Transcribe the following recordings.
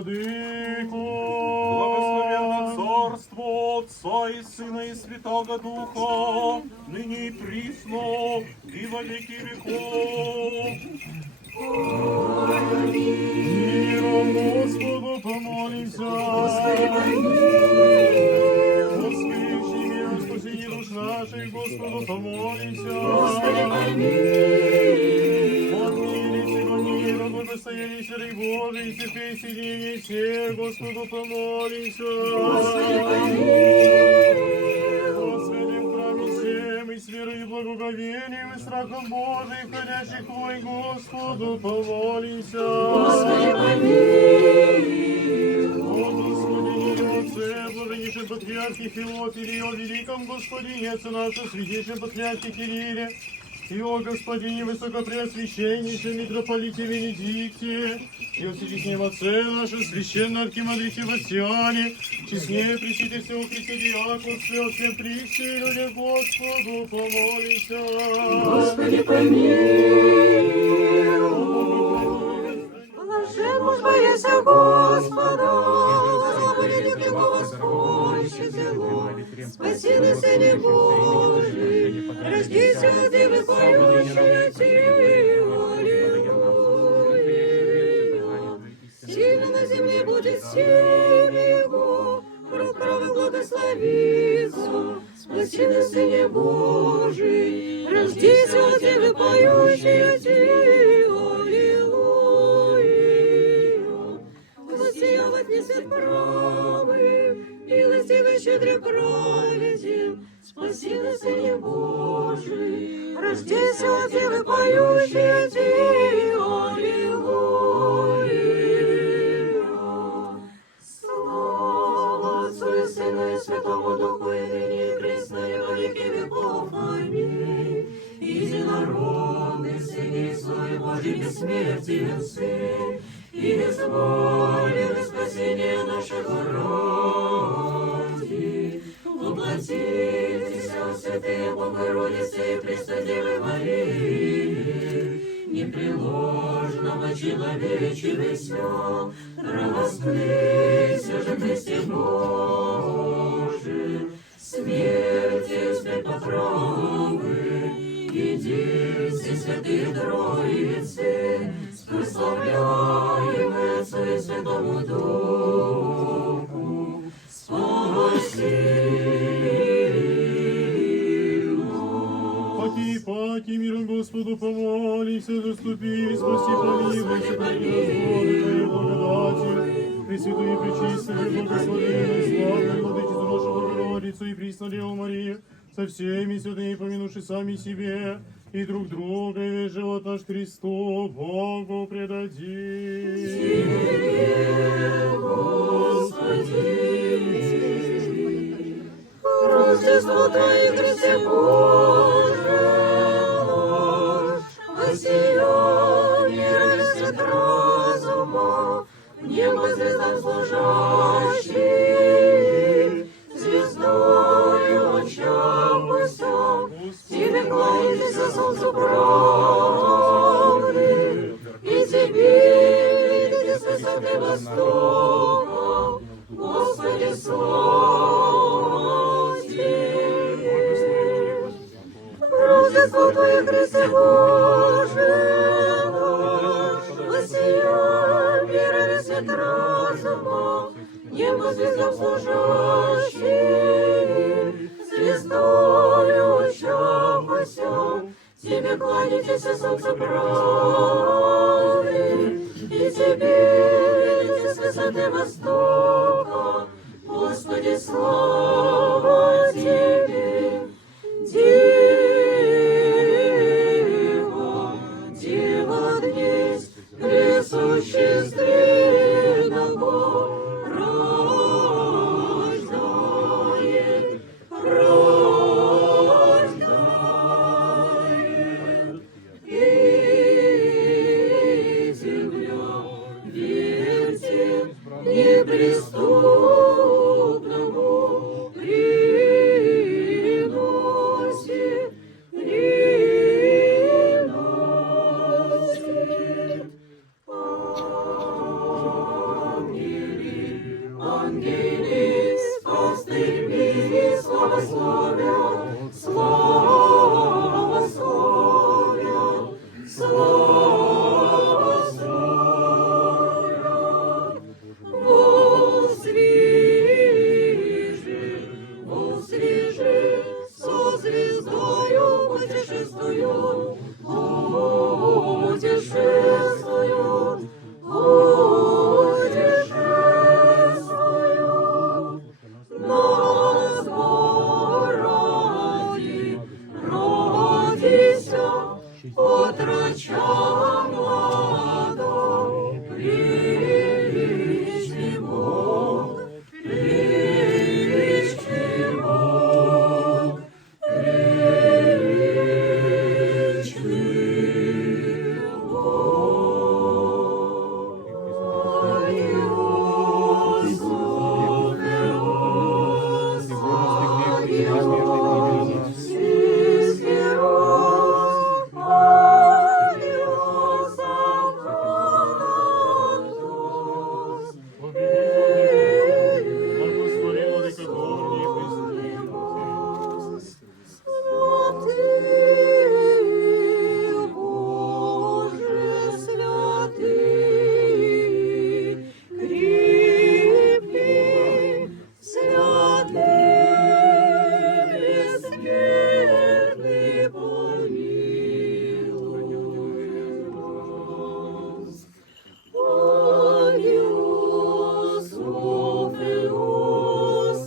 Владыко. Благословенно Царство Отца и Сына и Святого Духа, ныне и присно, и во веки веков. Миром Господу помолимся. Господи, помилуй. Воскресший мир, спасение душ наших, Господу помолимся. Господи, помилуй. От мире всего мира, благостояние святых Божий, и терпей соединение всех, Господу помолимся. Господи, помилуй. Господи, в храме всем, и с верой и благоговением, и страхом Божиим, входящих в Твой, Господу помолимся. Господи, помилуй. О Господине, Отце, блаженнейшем патриархе Филофиле, о великом Господине, Отце нашем, святейшем патриархе Кирилле, и о Господине Высокопреосвященнейшем митрополите Венедикте, и о Всечестнейшем Отце нашем, священном архимандрите Васяне, честнее пресвите всего Христе диаконстве, о всем притче и людях Господу помолимся. Господи, помилуй. Блажен муж, бояся Господа, слава великий его восходящий зело. Спаси нас, Сыне Божий, рождись от Девы, поющая Тебе, аллилуйя. Сильно на земле будет семя Его, род правый благословится. Спаси нас, Сыне Божий, рождись от Девы, поющая Тебе, аллилуйя. Воссиял от несет правый, милостивый, щедрый, праведен. Спаси нас, Сыне Божий, рождись от Девы, поющая Тебе, аллилуйя. Слава Отцу и Сыну и Святому Духу, и ныне и присно, и во веки веков. Аминь. Единородный Сын Иисус Божий, бессмертен Сын, и изволил спасение нашего ради. Воплотитесь, святые Богородицы и Пресвятевой Марии, непреложного человечивися, равосплыся же Христе Божий, смертью спять по правы, единстве святые Троицы, прославляемые Отцу и Святому Духу, спаси нас. Паки, паки, миром Господу помолимся, заступи, спаси, помилуй, сохрани нас, Боже, Твоей благодати. Пресвятую и пречистую, благословенную, славную Владычицу нашу Богородицу и Преснодеву Марию, со всеми святыми, помянувши сами себе и друг друга, и весь живот наш Христу Богу предадим. Тебе, Господи, Рождество Твое, Христе Боже, ложь, воссияние рассвет разума, в небо звездам служащий, звездою очамся, Тебе кланяемся, солнцу правды, и Тебе видите с высоты востока, Господи, слава Тебе. Рождество Твое, Христе Боже, воссиял мира свет разума, небо звездам служащий, звездою очамся, Тебе кланяйтесь, солнце правды, и Тебе видите с высоты востока, Господи, слава Тебе. Дева, Дева днесь, пресущественного, рождает, и земля, верьте неприступному, славя, слава, славя, слава, славя. Возвижи, со звездою путешествую, путешествую, путешествую. Нас городе родися, отроча младо, приличный Бог, приличный Бог, приличный Бог. Благослови, владыка горний, Боже святий, кріпкий, святий, безсмертний, помилуй нас. Агиос, Офелос,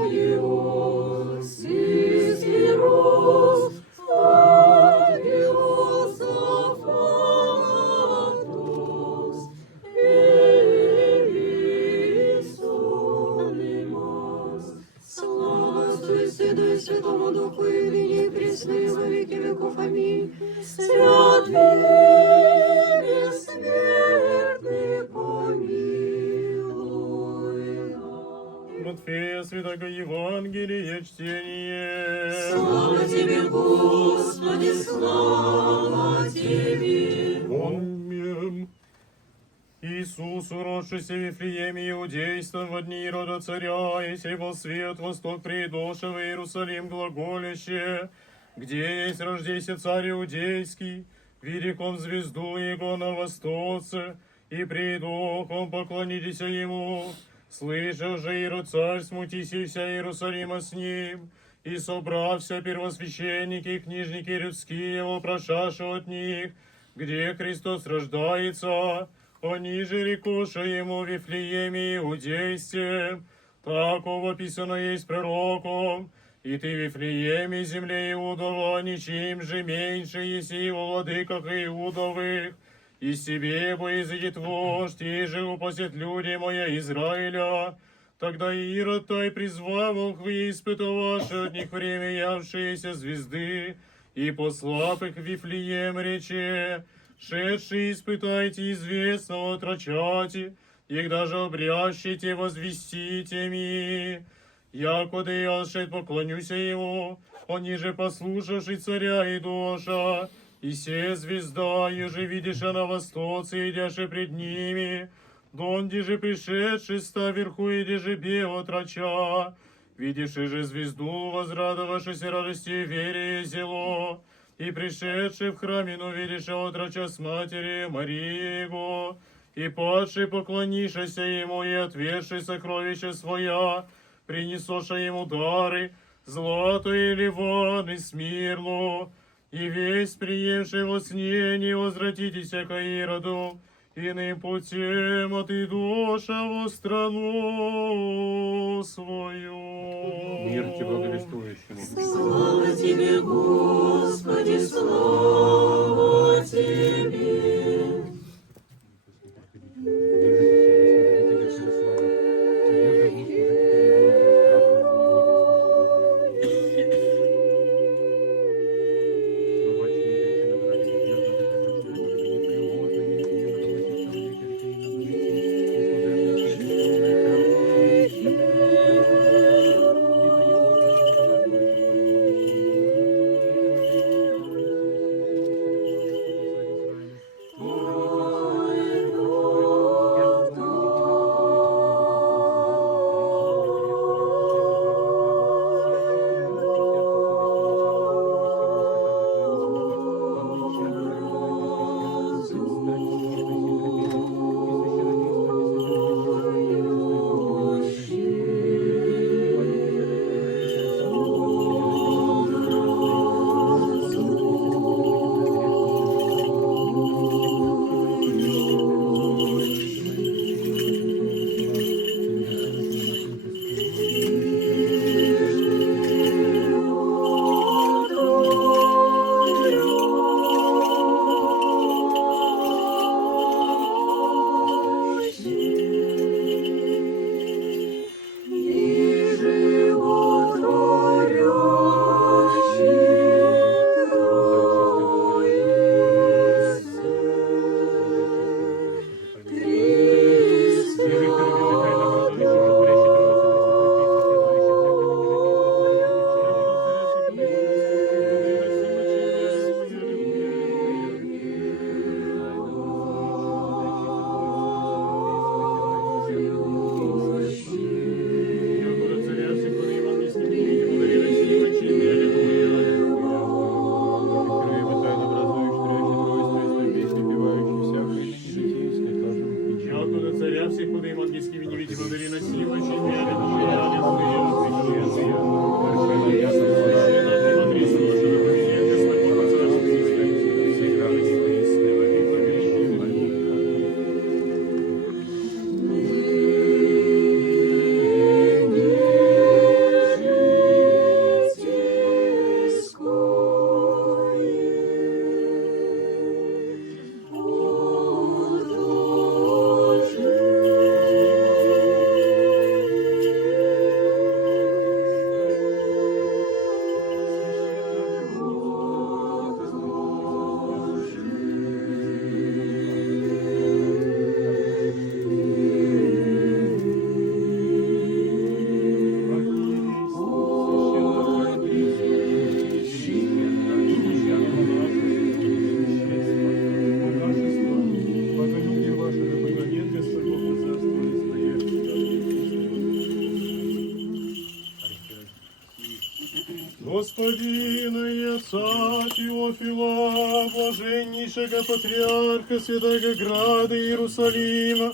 Агиос, Сисирос, Агиос, Афатос, Элисонемас. Слава Отцу и Сыну и Святому Духу, и ныне и присно, и во веки веков. Аминь. Святый, бессмертный, помилуй нас. Матфея, Святого Евангелия, чтение. Слава Тебе, Господи, слава Тебе. Помним. Иисус, уродшийся в Вифлееме Иудейства во дни Ирода царя, и сей был свет восток придоша в Иерусалим глаголяще, где есть рождейся царь Иудейский, видиком звезду его на востоце, и придохом поклонитесь ему. Слышал же Ирод царь, смутися вся Иерусалима с ним, и собрався первосвященники и книжники людские его прошаши от них, где Христос рождается. Они же рекоша ему в Вифлееме Иудействе, такого писано есть пророком, и ты в Вифлееме, земле Иудова, ничем же меньше, еси во владыках Иудовых, и себе боязыдет вождь, и же упасет люди моя Израиля. Тогда Ирод тай призвал волхвы, испытавши от них время явшиеся звезды, и послав их в Вифлеем, рече: шедшие испытайте известного отрочати, их даже обрящите, возвестите ми. Якода я шед поклонюся ему, они же послушавши царя и доша, и се звезда, еже видиша на востоце, идяше пред ними, донде же пришедший ста вверху, иди же бе отроча, видиши же звезду, возрадовавшись радости и вере зело, и пришедший в храме, но видишь отроча с матери Марии его, и падший поклонишься ему, и отвеши сокровища своя, принесоша ему дары, злато и ливан, и смирну, и весь приемший во сне не возвратитесь ко Ироду, иным путем отойдоша во страну свою. Мир тебе благовествующему. Слава Тебе, Господи, слава Тебе. Господина и отца Теофила, блаженнейшего патриарха Святого Града Иерусалима,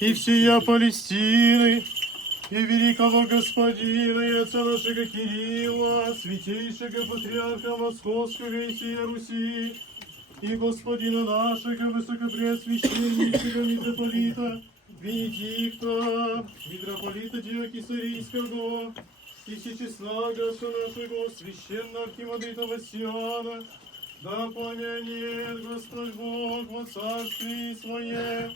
и всея Палестины, и великого Господина и отца нашего Кирилла, святейшего патриарха Московского и всея Руси, и Господина нашего высокопреосвященнейшего митрополита Венедикта, митрополита Диокисарийского, и всечестного нашего священного архимандрита Васяна, да помянет Господь Бог во царстве Своем,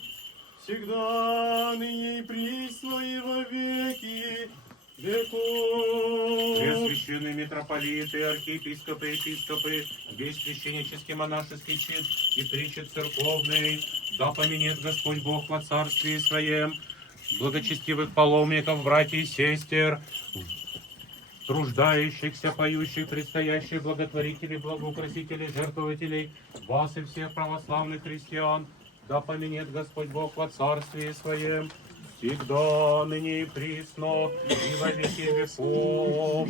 всегда, ныне и присно, и во веки веков. Преосвященные митрополиты, архиепископы, епископы, весь священнический монашеский чин и причет церковный, да поменет Господь Бог во царстве Своем, благочестивых паломников, братьев и сестер, труждающихся, поющих, предстоящих благотворителей, благоукрасителей, жертвователей, вас и всех православных христиан, да поменет Господь Бог во царстве Своем, всегда, ныне и присно, и во веки веков.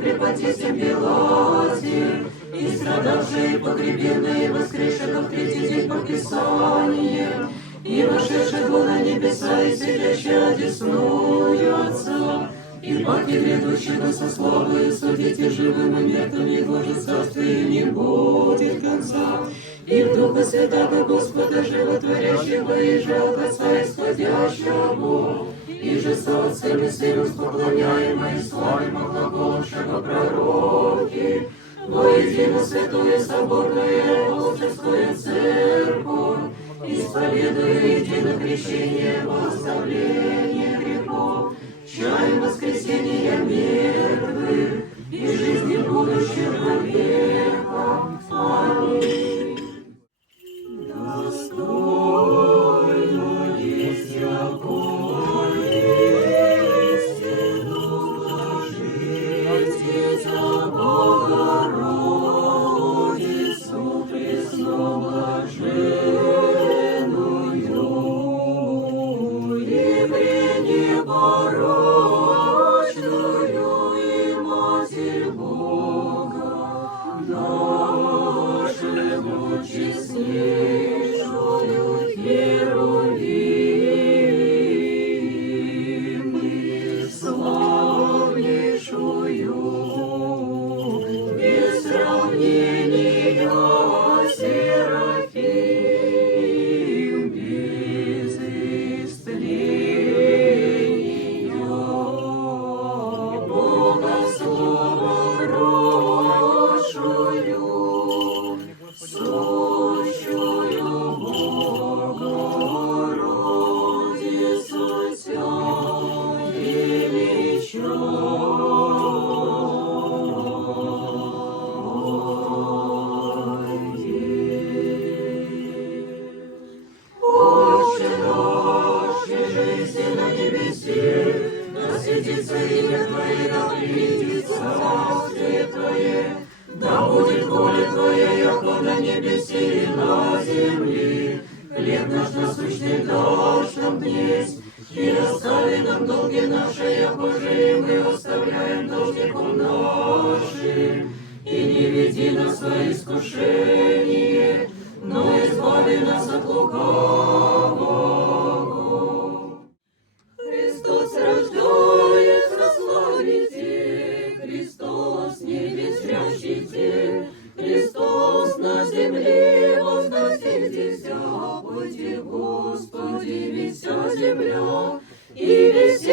Преподтесем Пилате, и страдавшие, погребенные, воскресших в третий день по Писанию, и вошедших на небеса, и сидящих одесную Отца, и паки грядущего со славою судите живым и мертвым, его же царствие не будет конца. И в Духа Святого Господа Животворящего, и же от Отца исходящего, и же со Отцем и Сыном поклоняемо и славимо глаголавшего пророки, воедино святое соборное апостольское церковь, исповедуя едино крещение во оставление грехов, чаем воскресения мертвых и жизни будущего века. Аминь. Достойно есть якой истину блажите Богородицу пресноблаженную и пренепорочную и Матерь Бога нашему честнейшую Херувим и славнейшую без сравнения Серафим, без истления Бога Слово росшую, сущую Богородицу Тя величаем. Отче наш, жиси на небесе, да светится имя Твое, да придет царствие Твое, да будет воля Твоя, яко на небесе и на земле. Хлеб наш насущный дашь нам днесь, и остави нам долги наши, яко же и мы оставляем должникам нашим. И не веди нас во искушение, но избави нас от лукавого. Христос рождается, славите, Христос небесрящите, Христос на земле возноситесь, будьте Господи, вся земля, и весь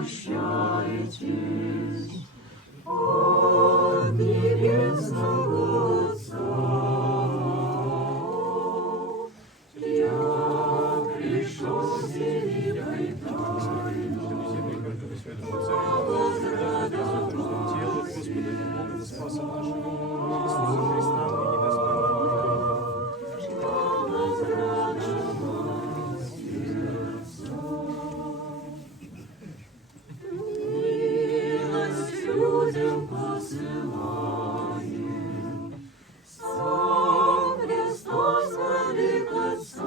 смущаетесь от небесного Отца. Я пришел с великой тайной милость людям посылаем, сам Христос владыка Царь,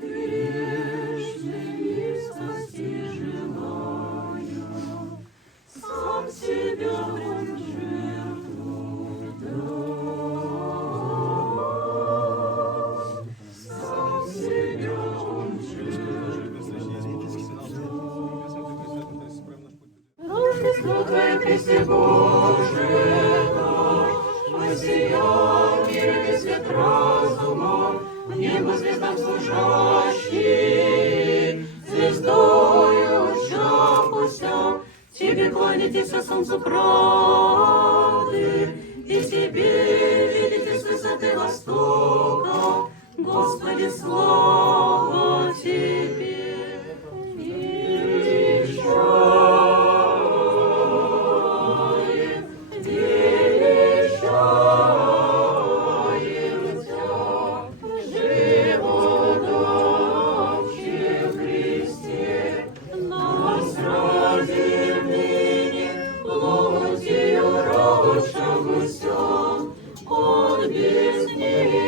грешный мир спасти желая, сам себя Он в жертву дал, сам себя Он в Рождество Твое, Христе Боже наш, воссиял мир весь свет разума, в небо звездам служащий, звездою лучахуся, Тебе кланяйтесь, солнцу правды, и Тебе видите с высоты востока, Господи, слава Тебе. Величаем Тебя, живодавчий в Христе, нас ради ныне плотью родившегося от бездны